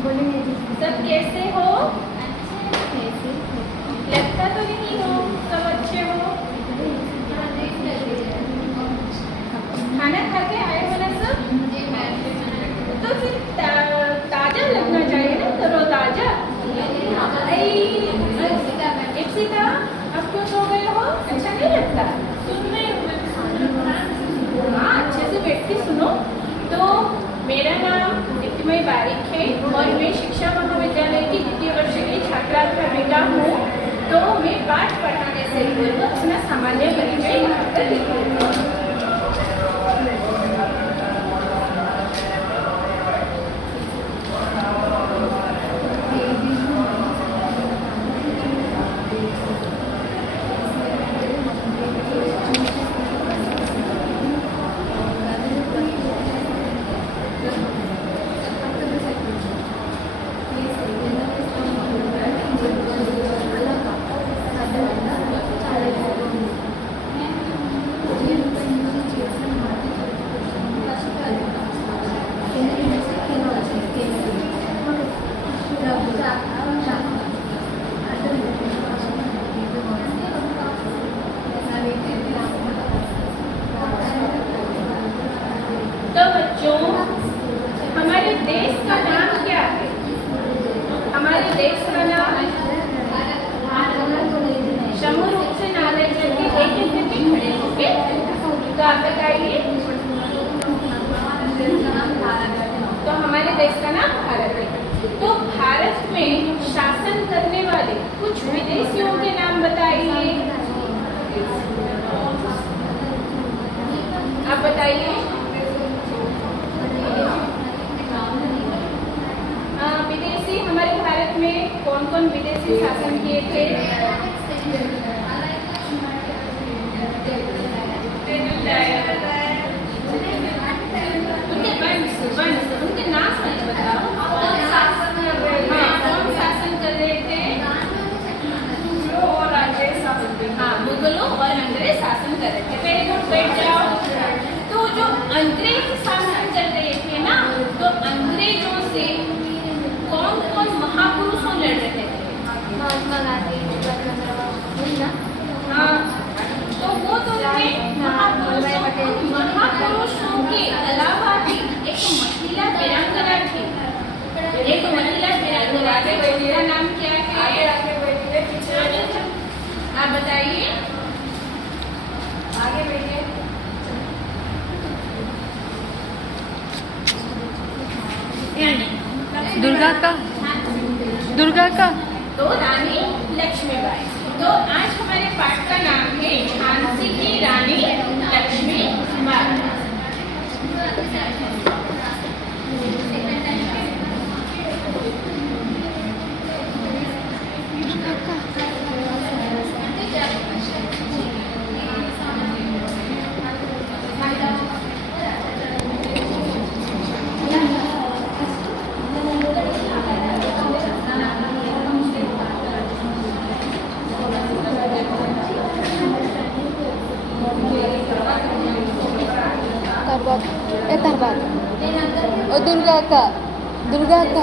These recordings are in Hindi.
सब कैसे हो? लगता तो नहीं हो सब अच्छे हो। खाना खा के आए हो ना सब? तो फिर ताजा लगना चाहिए ना, तरोताजा। इप्सिता, अब क्यों सो गए हो? अच्छा नहीं लगता? हाँ, अच्छे से बैठ के सुनो। तो मेरा नाम दीप्तिमयी बारिक है और मैं शिक्षा महाविद्यालय की द्वितीय वर्ष की छात्रा का बेटा हूँ। तो मैं पाठ पढ़ाने से पूर्व अपना सामान्य परिचय यहाँ पर लिखूंगी। तो बच्चों, हमारे देश का नाम क्या है? हमारे देश का नाम समूह रूप से नारे करके एक करके खड़े होके तो आप बताइए। तो हमारे देश का नाम भारत है। तो भारत में शासन करने वाले कुछ विदेशियों के नाम बताइए। आप बताइए। विदेशी हमारे भारत में कौन कौन विदेशी शासन किए थे? उनके नाम मत बताओ। कौन शासन कर रहे थे? हाँ, मुगलों और अंग्रेज शासन कर रहे थे। वेरी गुड, बैठ जाओ। तो जो अंग्रेज शासन कर रहे थे ना, तो अंग्रेजों से कौन कौन महापुरुषों लड़ रहे थे? हाँ, तो वो तो महापुरुषों के अलावा भी एक महिला वीरांगना थी। एक महिला वीरांगना थी, उसका नाम क्या है? आप बताइए। आगे बैठिए। दुर्गा का तो रानी लक्ष्मीबाई। तो आज हमारे पाठ का नाम है झांसी की रानी लक्ष्मीबाई। दुर्गा का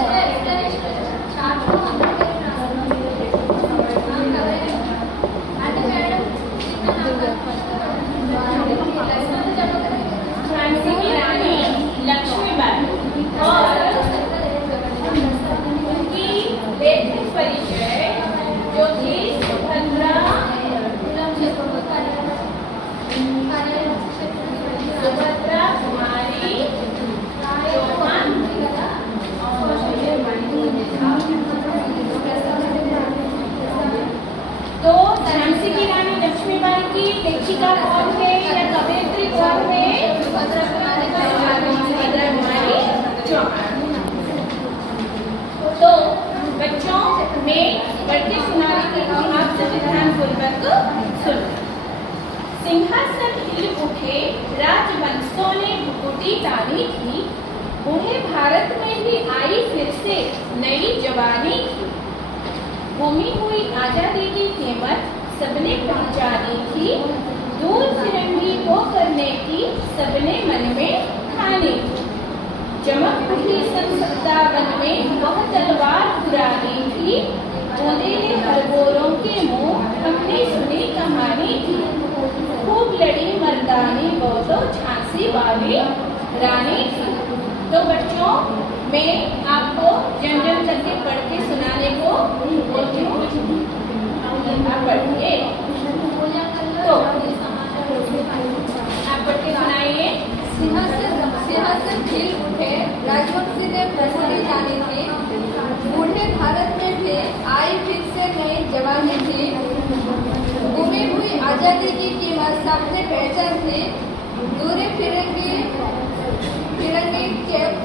झांसी की रानी लक्ष्मीबाई और उनकी लेखक परिचय जो थी सुभद्रा कुमारी चौहान। तो झांसी की रानी लक्ष्मीबाई की लेखिका कौन है या कवयित्री कौन है? सुभद्रा कुमारी चौहान। तो बच्चों, मैं पढ़ के सुना रही हूँ, आप सभी ध्यानपूर्वक सुनो। सिंहासन हिल उठे, राजवंशों ने भुकुटी तानी थी। उन्हें भारत में भी आई फिर से नई जवानी थी। घूमी हुई आजादी की कीमत सबने पहचानी थी। दूर फिरंगी को करने की सबने मन में ठानी थी। चमकती सन 57 में वह तलवार पुरानी थी, बूंदेले खरगोरों के मुंह हमने सुनी कहानी थी। खूब लड़ी मर्दानी वो तो झांसी वाली रानी थी। तो बच्चों, मैं आपको जन जन करके पढ़ के सुनाने को बोलती हूँ, आप पढ़िए। तो आप पढ़ के सुनाइए। सिंहासन खिल उठे, राजवंशी ने प्रसिद्धि जानी थी। बूढ़े भारत में भी आई फिर से नई जवानी थी। गुमी हुई आजादी की कीमत सबने पहचान थी। दूरी फिरंगी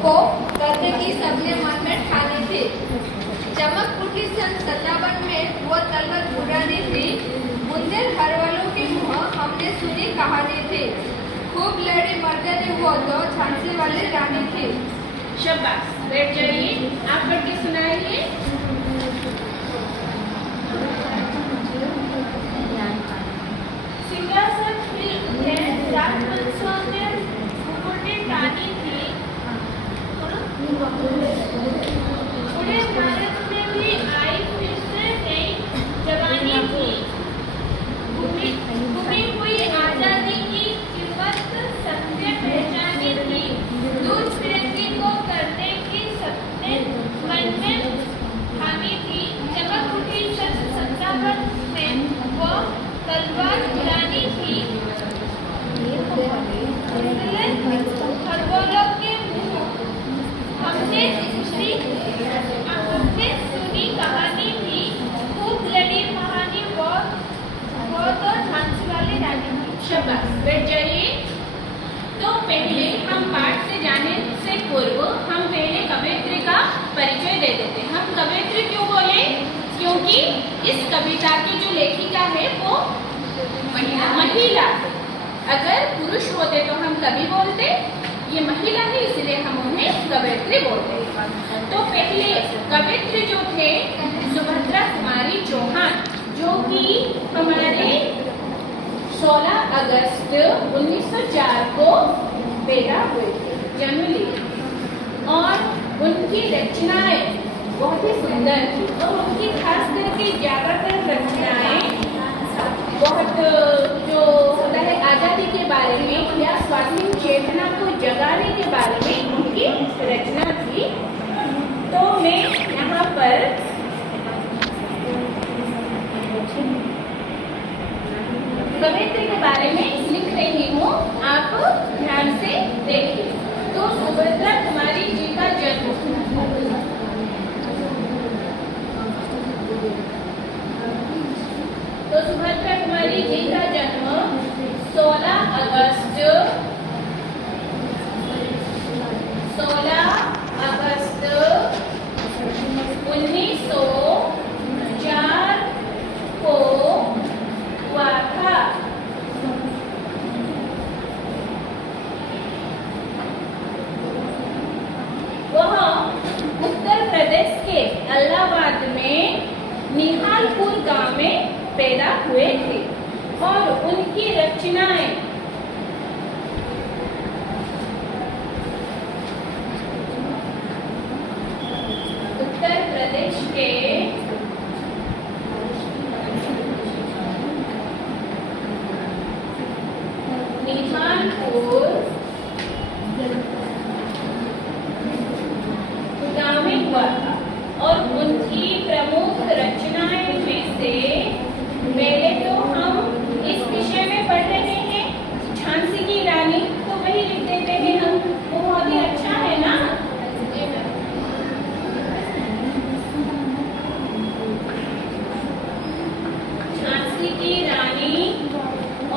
को करने की सबने मन में ठानी थी। चमक उठी सन 57 में वो तलवार पुरानी थी। बुंदेल घरवालों के मुँह हमने सुनी कहानी थी। खूब लड़ी मर्दानी वो तो झांसी वाली रानी थी। शाबाश, बैठ जाइए, आप पढ़ के सुनाइए। सिंहासन खिल उठे, राजवंशों ने मुकुटें तानी थी। पूरे भारत में भी आई फिर से नई जवानी थी। गुमी हुई आजादी की कीमत सबने पहचानी थी। दूर फिरंगी को करने की सबने मन में ठानी थी। चमक उठी सन 57 में वो तलवार पुरानी थी। खरगोलों के मुंह हमने सुनी कहानी थी। खूब लड़ी कहानी वो तो झांसी वाली रानी थी। शाबाश, बैठ जाइए। तो पहले हम पाठ से जाने से पूर्व हम पहले कवयित्री का परिचय दे देते हैं। हम कवयित्री क्यों बोले? क्योंकि इस कविता की जो लेखिका है वो महिला है। अगर पुरुष होते तो हम कवि बोलते, ये महिला है इसलिए हम उन्हें कवयित्री बोलते हैं। तो पहले कवयित्री जो थे सुभद्रा कुमारी चौहान, जो कि हमारे 16 अगस्त 1904 को पैदा हुए थे, जन्म लिए। और उनकी रचनाएं बहुत ही सुंदर थी और उनकी खास करके ज्यादातर रचनाएं बहुत जो होता है आजादी के बारे में या स्वाधीन चेतना को जगाने के बारे में उनकी रचना थी। तो मैं यहाँ पर कवयित्री के बारे में लिख रही हूँ, आप ध्यान से देखिए। तो सुभद्रा कुमारी जी का जन्म सुभद्रा कुमारी जी का जन्म 16 अगस्त 1904 को हुआ था। वह उत्तर प्रदेश के इलाहाबाद में निहालपुर गांव में पैदा हुए थे और उनकी रचनाएं उत्तर प्रदेश के निहालपुर गांव में हुआ था। और उनकी प्रमुख रचनाएं में से पहले तो हम इस विषय में पढ़ रहे हैं झांसी की रानी, तो वही लिख देते हैं हम, वो बहुत ही अच्छा है ना। झांसी की रानी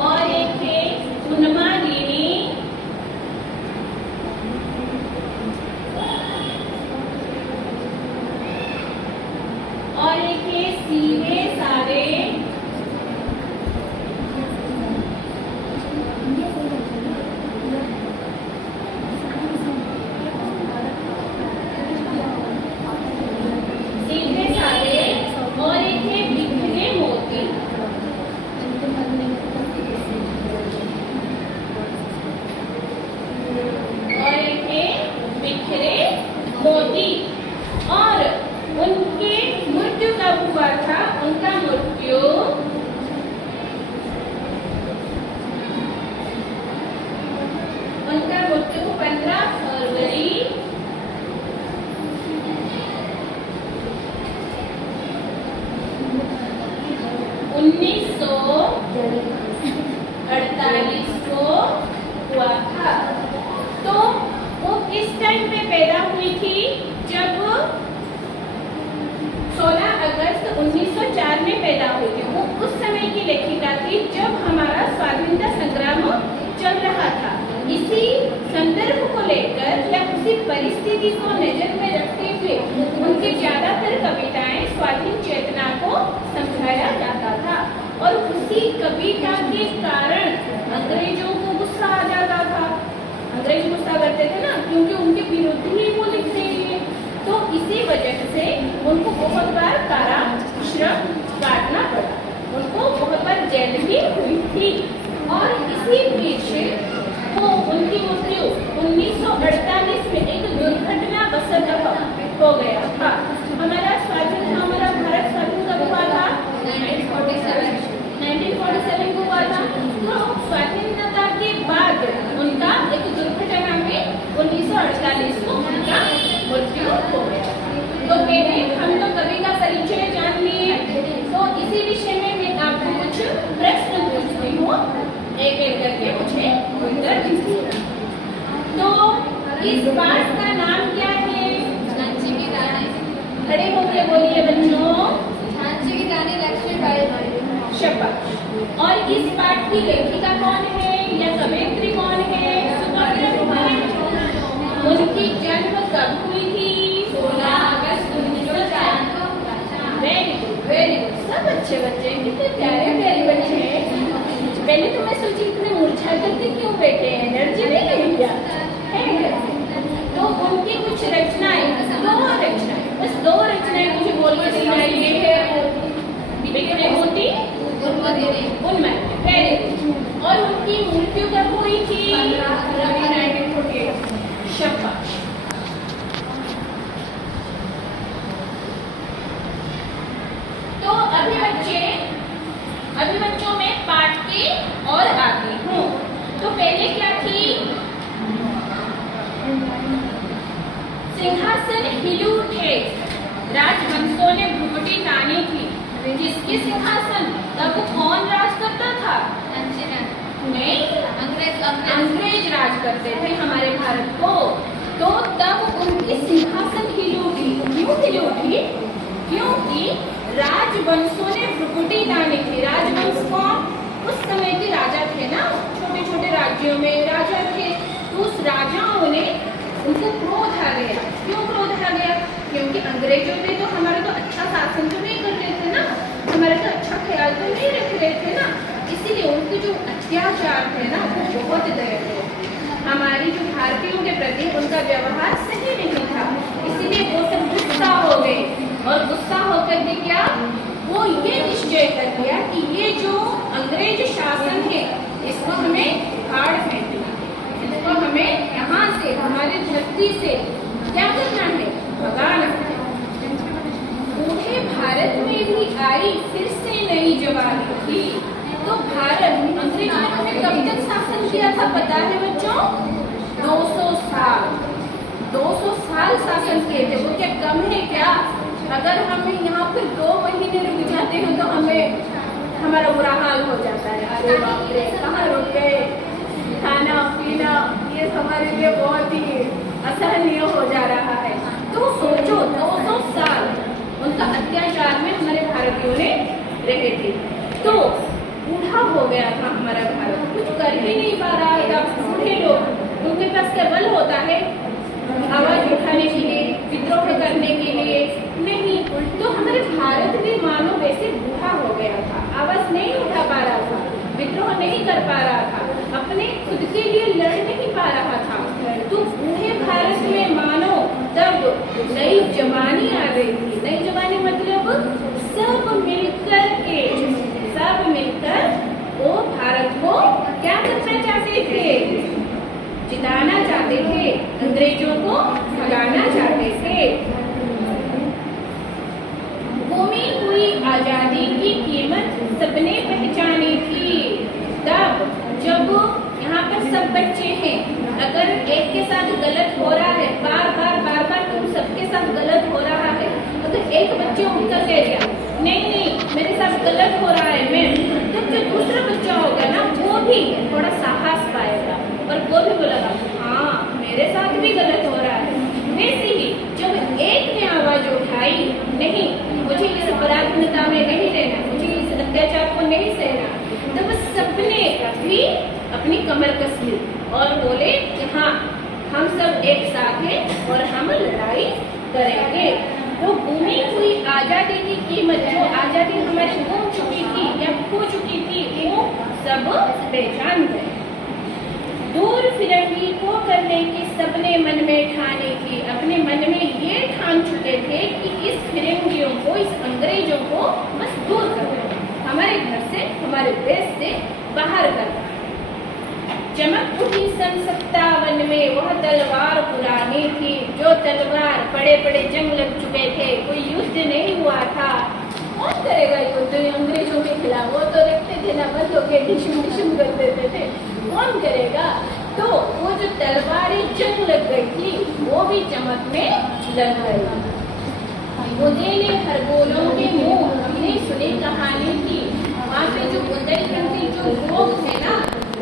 और एक है उन्मादिनी और एक है सीधे सारे समय की लेखिका थी जब हमारा स्वाधीनता संग्राम चल रहा था। इसी संदर्भ को लेकर या उसी परिस्थिति को नजर में रखते हुए उनकी ज्यादातर कविताएं स्वाधीन चेतना को समझाया जाता था और उसी कविता के कारण अंग्रेजों को गुस्सा आ जाता था। अंग्रेज गुस्सा करते थे ना, क्योंकि उनके विरुद्ध ही वो लिखते हैं। तो इसी वजह से उनको बहुत बार काराश्रम काटना पड़ा, उनको बहुत बार जेल भी हुई थी। और इसी बीच वो उनकी मृत्यु 1948 में एक दुर्घटना वशत हो गया था। हमारा भारत स्वाधीन कब हुआ था? 1947 को हुआ था। तो स्वाधीनता के बाद उनका एक दुर्घटना में 1948 को उनका मृत्यु हो गया। तो पहले हम लोग कवि का परिचय जान लिए, तो इसी विषय में मैं आपको कुछ प्रश्न पूछती हूँ, एक एक करके मुझे उत्तर दीजिए। तो इस पाठ का नाम क्या है? झांसी की रानी। खड़े होकर बोलिए बच्चों। झांसी की रानी लक्ष्मीबाई। शाबाश। और इस पाठ की लेखिका कौन है या कवयित्री कौन है? उनकी जन्म कब हुई थी? 16 अगस्त 1994। Very good, very good. सब अच्छे बच्चे, कितने प्यारे प्यारे बच्चे हैं। पहले तो मैं सोची इतने मुरझा करके क्यों बैठे हैं, एनर्जी नहीं लगी क्या है? तो उनकी कुछ रचनाएं, बस दो रचनाएं मुझे बोल के सुनाइए। विक्रमोती उन्मत्त, वेरी गुड। और उनकी मृत्यु कब हुई थी? 1948। शाबाश। तो अभी बच्चों में पाठ के और आगे हूँ। तो पहले क्या थी? सिंहासन हिल उठे, राजवंशों ने भ्रुकुटी तानी थी। किसके सिंहासन? तब कौन राज करता था? नहीं, अंग्रेज राज करते थे हमारे भारत को। तो तब उनकी सिंहासन हिल उठी। क्यों हिल उठी? क्योंकि राजवंशों ने भ्रुकुटी तानी थी। राजवंश कौन? उस समय के राजा थे ना, छोटे छोटे राज्यों में राजा थे। तो उस राजाओं ने, उनको क्रोध आ गया। क्यों क्रोध आ गया? क्योंकि अंग्रेजों पे तो हमारा तो अच्छा शासन तो नहीं कर रहे थे ना, हमारा तो अच्छा ख्याल तो नहीं रख रहे थे ना, इसीलिए उनके जो अत्याचार थे ना वो बहुत दयनीय थे। हमारी जो भारतीयों के प्रति उनका व्यवहार सही नहीं था, इसीलिए वो सब गुस्सा हो गए। और गुस्सा होकर के क्या, वो ये निश्चय कर लिया कि ये जो अंग्रेज शासन है इसको हमें फाड़ फेंकना है, इसको हमें यहाँ से, हमारी धरती से क्या करना है? भगाना है। बूढ़े भारत में भी आई फिर से नई जवानी थी। तो भारत, अंग्रेजों ने हमें कब तक शासन किया था पता है बच्चों? 200 साल। 200 साल शासन किए थे। वो क्या कम है क्या? अगर हम यहाँ पर 2 महीने रुक जाते हैं तो हमारा बुरा हाल हो जाता है। अरे बाप रे, कहाँ रुक गए? खाना पीना ये हमारे लिए बहुत ही असहनीय हो जा रहा है। तो सोचो 200 साल उनका अत्याचार में हमारे भारतीयों ने रहे थे। तो बूढ़ा हो गया था हमारा भारत, कुछ कर ही नहीं पा रहा था। बूढ़े लोग, उनके पास क्या बल होता है आवाज उठाने के लिए, विद्रोह करने के लिए? नहीं। तो हमारे भारत भी मानो वैसे बूढ़ा हो गया था, आवाज नहीं उठा पा रहा था, विद्रोह नहीं कर पा रहा था, अपने खुद के लिए लड़ नहीं पा रहा था। तो बूढ़े भारत में मानो तब नई जवानी आ गई थी। नई जवानी मतलब सब मिलकर वो भारत को क्या करना चाहते थे? जिताना चाहते थे, अंग्रेजों को भगाना चाहते थे। गुमी हुई आजादी की कीमत सबने पहचानी थी। तब जब यहाँ पर सब बच्चे हैं, अगर एक के साथ गलत हो रहा है, बार बार तुम सबके साथ गलत हो रहा है, अगर एक बच्चे उनका कह दिया नहीं मेरे साथ गलत हो रहा है मैं, तो जो दूसरा बच्चा होगा ना वो भी थोड़ा साहस पाएगा और वो भी बोलेगा हाँ मेरे साथ भी गलत हो रहा है। वैसे ही जब एक ने आवाज उठाई नहीं मुझे इस पराधीनता में नहीं रहना, मुझे इस अत्याचार को नहीं और बोले कि हाँ हम सब एक साथ हैं और हम लड़ाई करेंगे। तो गुमी हुई आजादी की कीमत, जो आजादी हमारी गुम चुकी थी या खो चुकी थी, वो सब पहचान गए। दूर फिरंगी को करने की सबने मन में ठानी थी। अपने मन में ये ठान चुके थे कि इस फिरंगियों को, इस अंग्रेजों को बस दूर करना, हमारे घर से, हमारे देश से बाहर करना। चमक उठी सन 57 में वह तलवार पुरानी थी, जो तलवार बड़े बड़े जंग लग चुके थे, कोई युद्ध नहीं हुआ था। कौन करेगा युद्ध अंग्रेजों के खिलाफ? वो तो रखते थे ना, बंद होके डिशुम डिशुम कर देते थे, कौन करेगा? तो वो जो तलवारें जंग लग गई थी, वो भी चमक में लग गई। बुंदेले हरगोलों के मुंह, हमने सुनी कहानी की। वहाँ पे जो बुंदेलखंडी जो लोग थे ना,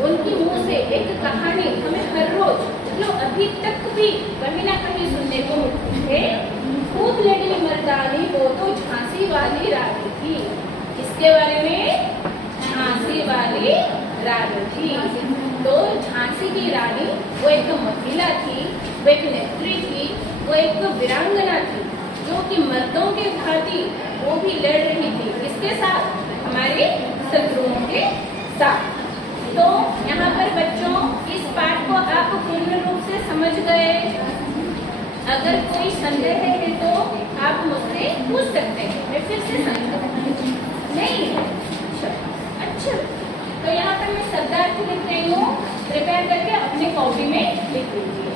उनकी मुंह से एक कहानी हमें हर रोज, मतलब अभी तक भी कहीं ना कहीं सुनने को मिलती है। खूब लड़ी मर्दानी वो तो झांसी वाली रानी थी। इसके बारे में झांसी वाली रानी थी। तो झांसी की रानी वो एक महिला थी, वो एक नेत्री थी, वो एक वीरांगना थी, जो कि मर्दों के भांति वो भी लड़ रही थी। किसके साथ? हमारे शत्रुओं के साथ। तो यहाँ पर बच्चों इस पाठ को आप पूर्ण रूप से समझ गए। अगर कोई संदेह है तो आप मुझसे पूछ सकते हैं, मैं फिर से समझाऊंगी। नहीं? अच्छा, तो यहाँ पर मैं शब्दार्थ लिख रही हूँ, प्रिपेयर करके अपनी कॉपी में लिख लीजिए।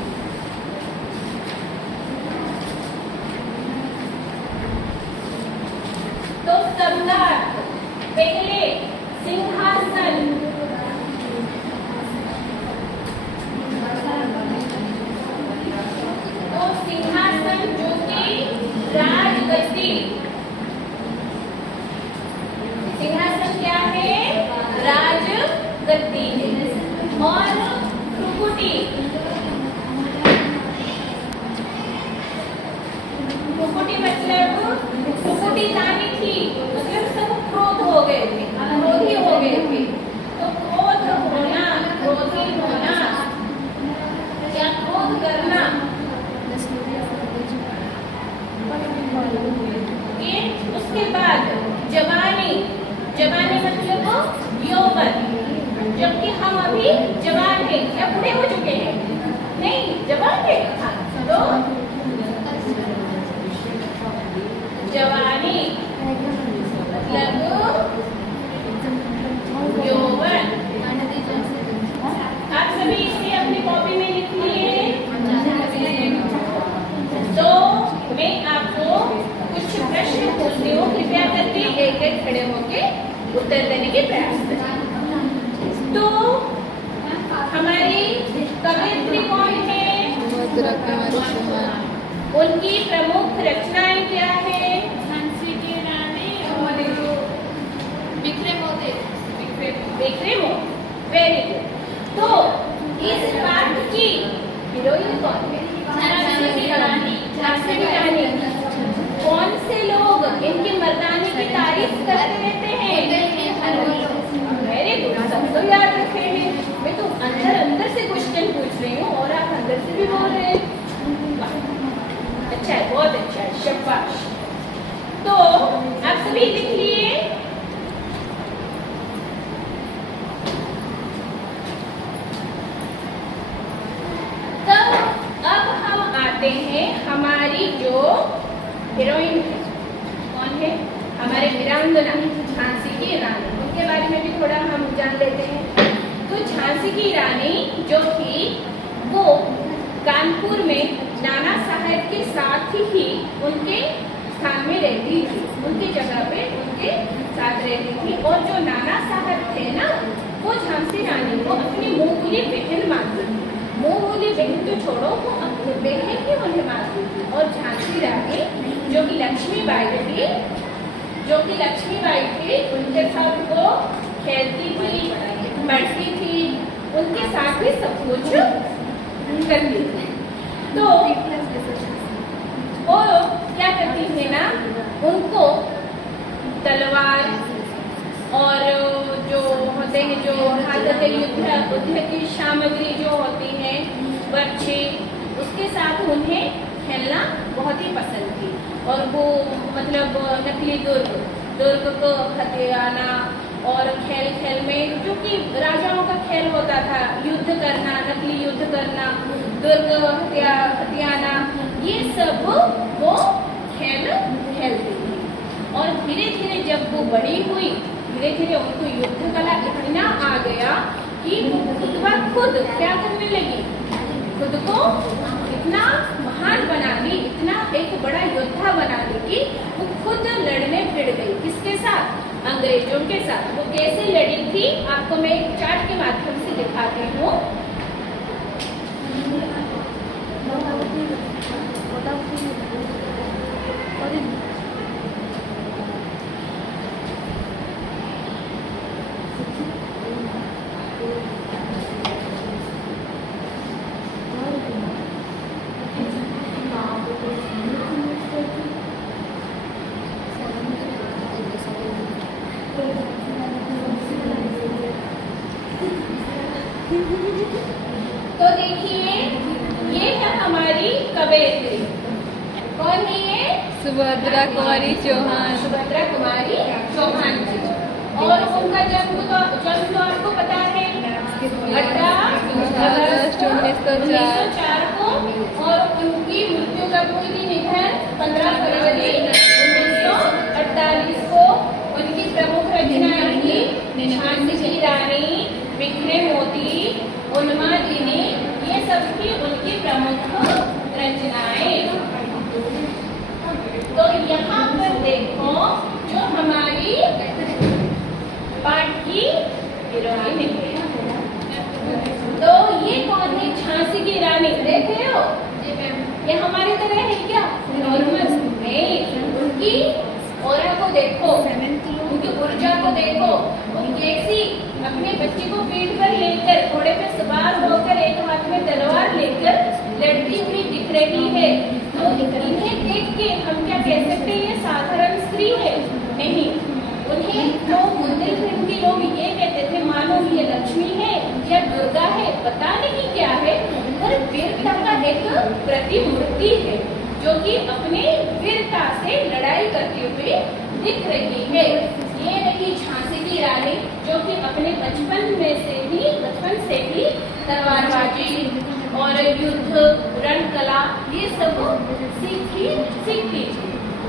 तो शब्दार्थ, पहले सिंहासन, तो सिंहासन जो कि राजगद्दी, सिंहासन क्या है? राजगद्दी है। और भ्रुकुटी, भ्रुकुटी मतलब भ्रुकुटी रानी थी, मतलब सब क्रोध हो गए थे, क्रोधी हो गए थे। तो क्रोध होना, क्रोधी होना या क्रोध करना, ये। उसके बाद जवानी, जवानी मतलब यौवन, जबकि हम अभी जवान हैं या बूढ़े हो चुके हैं? नहीं, जवान है। तो जवानी मतलब यौवन। आप सभी इसे अपनी कॉपी में लिख लिए। तो मैं आपको कुछ प्रश्न पूछती हूँ, कृपया करके एक एक खड़े होके उत्तर देने के प्रयास करें। तो हमारी कवयित्री कौन है? उनकी प्रमुख रचनाएं क्या है? झांसी की रानी और विक्रमो। Very good. तो इस पाठ की हीरोइन कौन है? झांसी की रानी। झांसी की रानी। कौन से लोग इनकी मर्दानी की तारीफ करते रहते हैं? वेरी गुड, सब तो याद रखे हैं। मैं तो अंदर अंदर से क्वेश्चन पूछ रही हूँ और आप अंदर से भी बोल रहे हैं। अच्छा है, बहुत अच्छा है, शाबाश। तो आप सभी लिख लिए। तब अब हम आते हैं हमारी जो हीरोइन है। कौन है? हमारे वीरांगना झांसी की रानी। उनके बारे में भी थोड़ा हम जान लेते हैं। तो झांसी की रानी जो थी वो कानपुर में नाना साहब के साथ ही उनके स्थान में रहती थी, उनकी जगह पे उनके साथ रहती थी। और जो नाना साहब थे ना, वो झांसी रानी को अपनी मुंह बोली बहन मानती थी। मुंह बोली बहन तो छोड़ो, वो अपनी बहन ही उन्हें मानती थी। और झांसी रानी जो कि लक्ष्मीबाई थी, उनके साथ वो खेलती थी, पढ़ती थी, उनके साथ भी सब कुछ करती थी। तो वो क्या करती थी ना, उनको तलवार, और जो होते हैं जो हाथों युद्ध की सामग्री जो होती है बर्छी, उसके साथ उन्हें खेलना बहुत ही पसंद थी। और वो मतलब नकली दुर्ग को हथियाना और खेल में जो कि राजाओं का खेल होता था, युद्ध करना, नकली युद्ध करना, दुर्ग हथियाना, ये सब वो खेल खेलती थी। और धीरे धीरे जब वो बड़ी हुई, धीरे धीरे उनको युद्ध कला इतना आ गया कि वो खुद क्या करने लगी, खुद को इतना महान बना ली, इतना एक बड़ा योद्धा बना ली कि वो खुद लड़ने भिड़ गई। किसके साथ? अंग्रेजों के साथ। वो कैसे लड़ी थी आपको मैं एक चार्ट के माध्यम से दिखाती हूँ। तो देखिए ये है हमारी कवयित्री। कौन है ये? सुभद्रा कुमारी चौहान। सुभद्रा कुमारी चौहान जी। और उनका जन्म तो आपको पता है 18 अगस्त 1904 को। और उनकी मृत्यु कब हुई थी? निधन 15 फरवरी 1948 को। उनकी प्रमुख रचनाएं थी झांसी की रानी, बिखरे मोती, उन्मादिनी, ये सब की उनकी प्रमुख रचनाएं। तो यहाँ पर देखो जो हमारी पाठ की हीरोइन है, तो ये कौन है? झांसी की रानी। देख रहे हो ये हमारी तरह है क्या? नॉर्मल नहीं। उनकी ऑरा को देखो, उनकी ऊर्जा को देखो, वो कैसी अपने बच्चे को पीठ पर लेकर घोड़े पे सवार होकर एक हाथ में तलवार लेकर लड़ती हुई दिख रही है। तो इन्हें देख के हम क्या कह सकते हैं? ये साधारण स्त्री है? नहीं। उन्हें तो बुंदेलखंड के लोग ये कहते थे मानो ये लक्ष्मी है या दुर्गा है, पता नहीं क्या है, पर वीरता का एक प्रतिमूर्ति है जो कि अपने वीरता से लड़ाई करते हुए दिख रही है। ये रही झांसी की रानी जो कि अपने बचपन से ही तलवारबाजी और युद्ध, रणकला ये सब सीखती थी।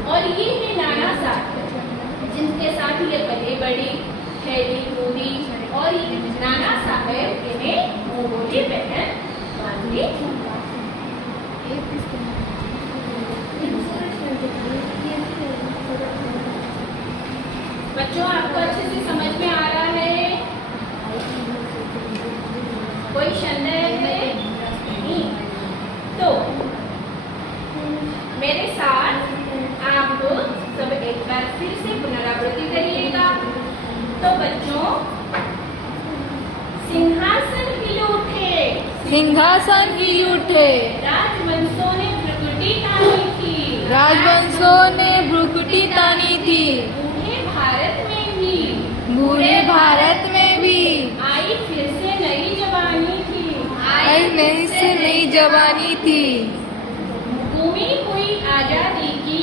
और ये है नाना साहब जिनके साथ ये पले बड़ी, खेली कूदी। और ये नाना साहब इन्हें मोगोली बहन मानती। बच्चों आपको अच्छे से समझ में आ रहा है? कोई संदेह है? नहीं। तो मेरे साथ आप सब एक बार फिर से पुनरावृत्ति करिएगा। तो बच्चों, सिंहासन हिल उठे, सिंहासन हिल उठे, राजवंशों ने भ्रुकुटी तानी थी, राजवंशों ने भ्रुकुटी तानी थी, बूढ़े भारत में भी आई फिर से नई जवानी थी, आई नई से नई जवानी थी, घूमी हुई आजादी की,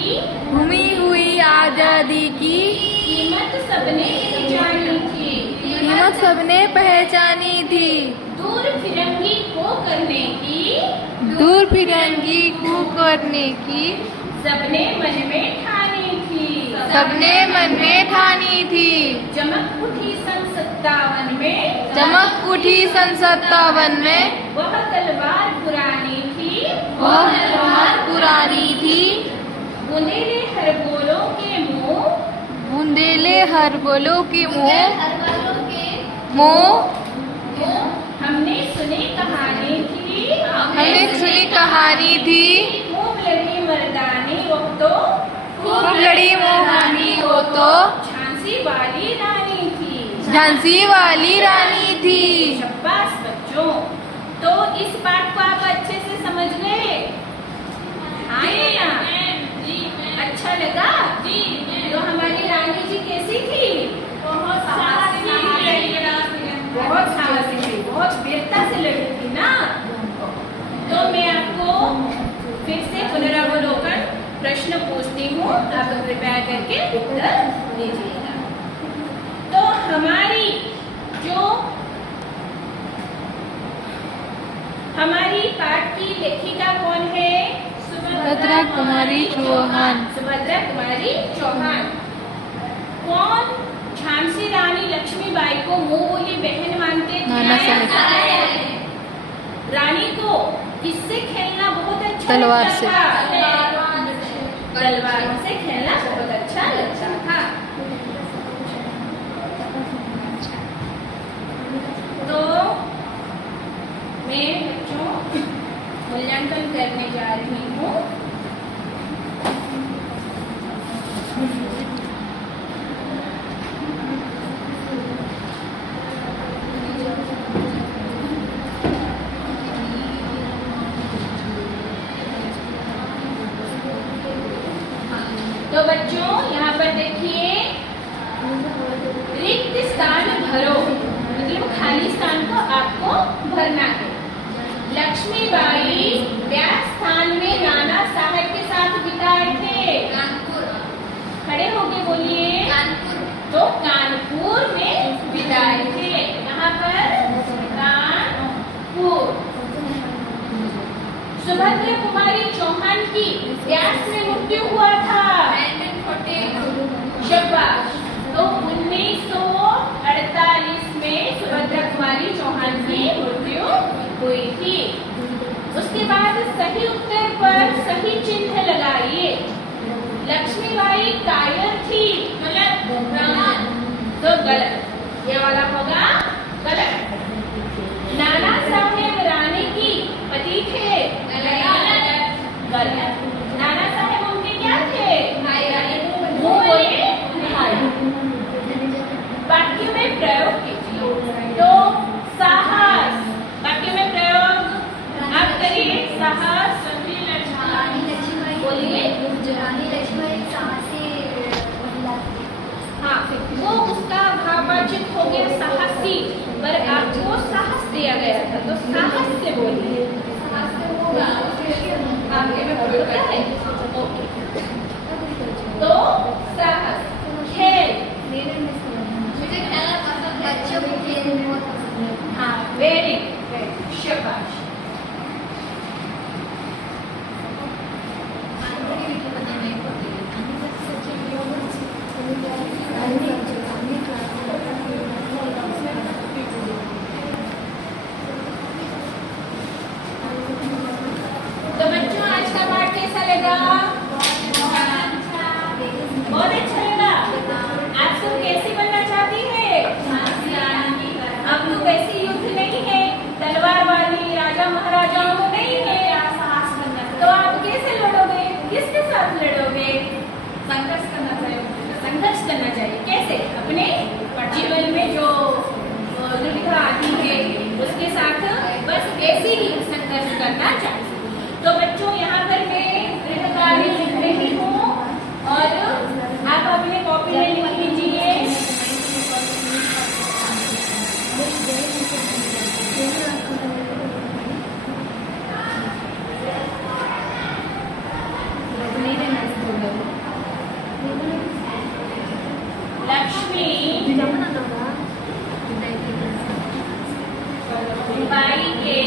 घूमी हुई आजादी की कीमत सबने जानी थी, कीमत सबने पहचानी थी, दूर फिरंगी को करने की, दूर फिरंगी को करने की सबने मन में ठानी थी, सबने मन में ठानी थी, चमक उठी सन 57 में, चमक उठी सन 57 में, वह तलवार पुरानी थी, वह तलवार पुरानी थी, बुंदेले हरबोलों के मुंह, बुंदेले हरबोलों के मुंह, मुंह हमने सुनी कहानी थी, हमने सुनी कहानी थी, खूब लड़ी मर्दानी वो तो, खूब लड़ी मोहानी वो तो, झांसी वाली रानी थी, झांसी वाली रानी थी। शाबाश बच्चों। तो इस पाठ को आप अच्छे से समझ गए? हाँ या ना? अच्छा लगा? तो हमारी रानी जी कैसी थी? बहुत प्रश्न पूछती हूँ, आप कृपया करके उत्तर दीजिएगा। तो हमारी पाठ की लेखिका कौन है? सुभद्रा कुमारी चौहान। सुभद्रा कुमारी चौहान। कौन झांसी रानी लक्ष्मीबाई को मुंह बोली बहन मानते थे? नाना साहेब। रानी को किससे खेलना बहुत अच्छा तलवार लगता से। था? तलवार से खेलना बहुत अच्छा लगता था। तो मैं बच्चों मूल्यांकन करने जा रही हूँ। तो बच्चों यहाँ पर देखिए, रिक्त स्थान भरो, मतलब खाली स्थान को आपको भरना है। लक्ष्मीबाई व्यास स्थान में नाना साहब के साथ बिताए थे? कानपुर। खड़े होके बोलिए। कानपुर। तो कानपुर में बिताए थे। यहाँ पर कानपुर। सुभद्रा कुमारी चौहान की व्यास में मृत्यु हुआ था? 1940। शाबाश। तो 1948 में सुभद्रा कुमारी चौहान की मृत्यु हुई थी। उसके बाद सही उत्तर पर सही चिन्ह लगाइए। लक्ष्मीबाई कायर थी? गलत। तो गलत, ये वाला होगा गलत। नाना साहेब रानी की पति थे? गलत। नाना साहेब उनके क्या थे? वाक्य में प्रयोग कीजिए। तो साहस, वाक्य में प्रयोग आप करिए। साहस। रानी लक्ष्मीबाई। बोलिए। रानी लक्ष्मीबाई साहसी महिला थी। हाँ, वो उसका भाववाचक हो गया साहसी, पर आपको साहस दिया गया था, तो साहस से बोलिए। साहस से होगा। वाक्य में प्रयोग करते हैं। ओके। तो साहस। खेल। मुझे खेलना पसंद है। बच्चों को खेल बहुत पसंद है। हाँ, वेरी गुड, शाबाश। तो बच्चों आज का पाठ कैसा लगा? बहुत अच्छा लगा। आप सब कैसी बनना चाहती है? अब तो वैसी युद्ध नहीं है, तलवार वाली राजा महाराजाओं को नहीं है। तो आप कैसे लड़ोगे? किसके साथ लड़ोगे? संघर्ष करना चाहिए। संघर्ष करना चाहिए। कैसे? अपने जीवन में जो दुविधा आती है उसके साथ बस ऐसे ही संघर्ष करना चाहिए। तो बच्चों यहाँ पर मैं गृह कार्य लिख रही हूँ और आप अपने कॉपी में लिख लीजिए। लक्ष्मी बाई के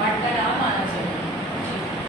वाट का नाम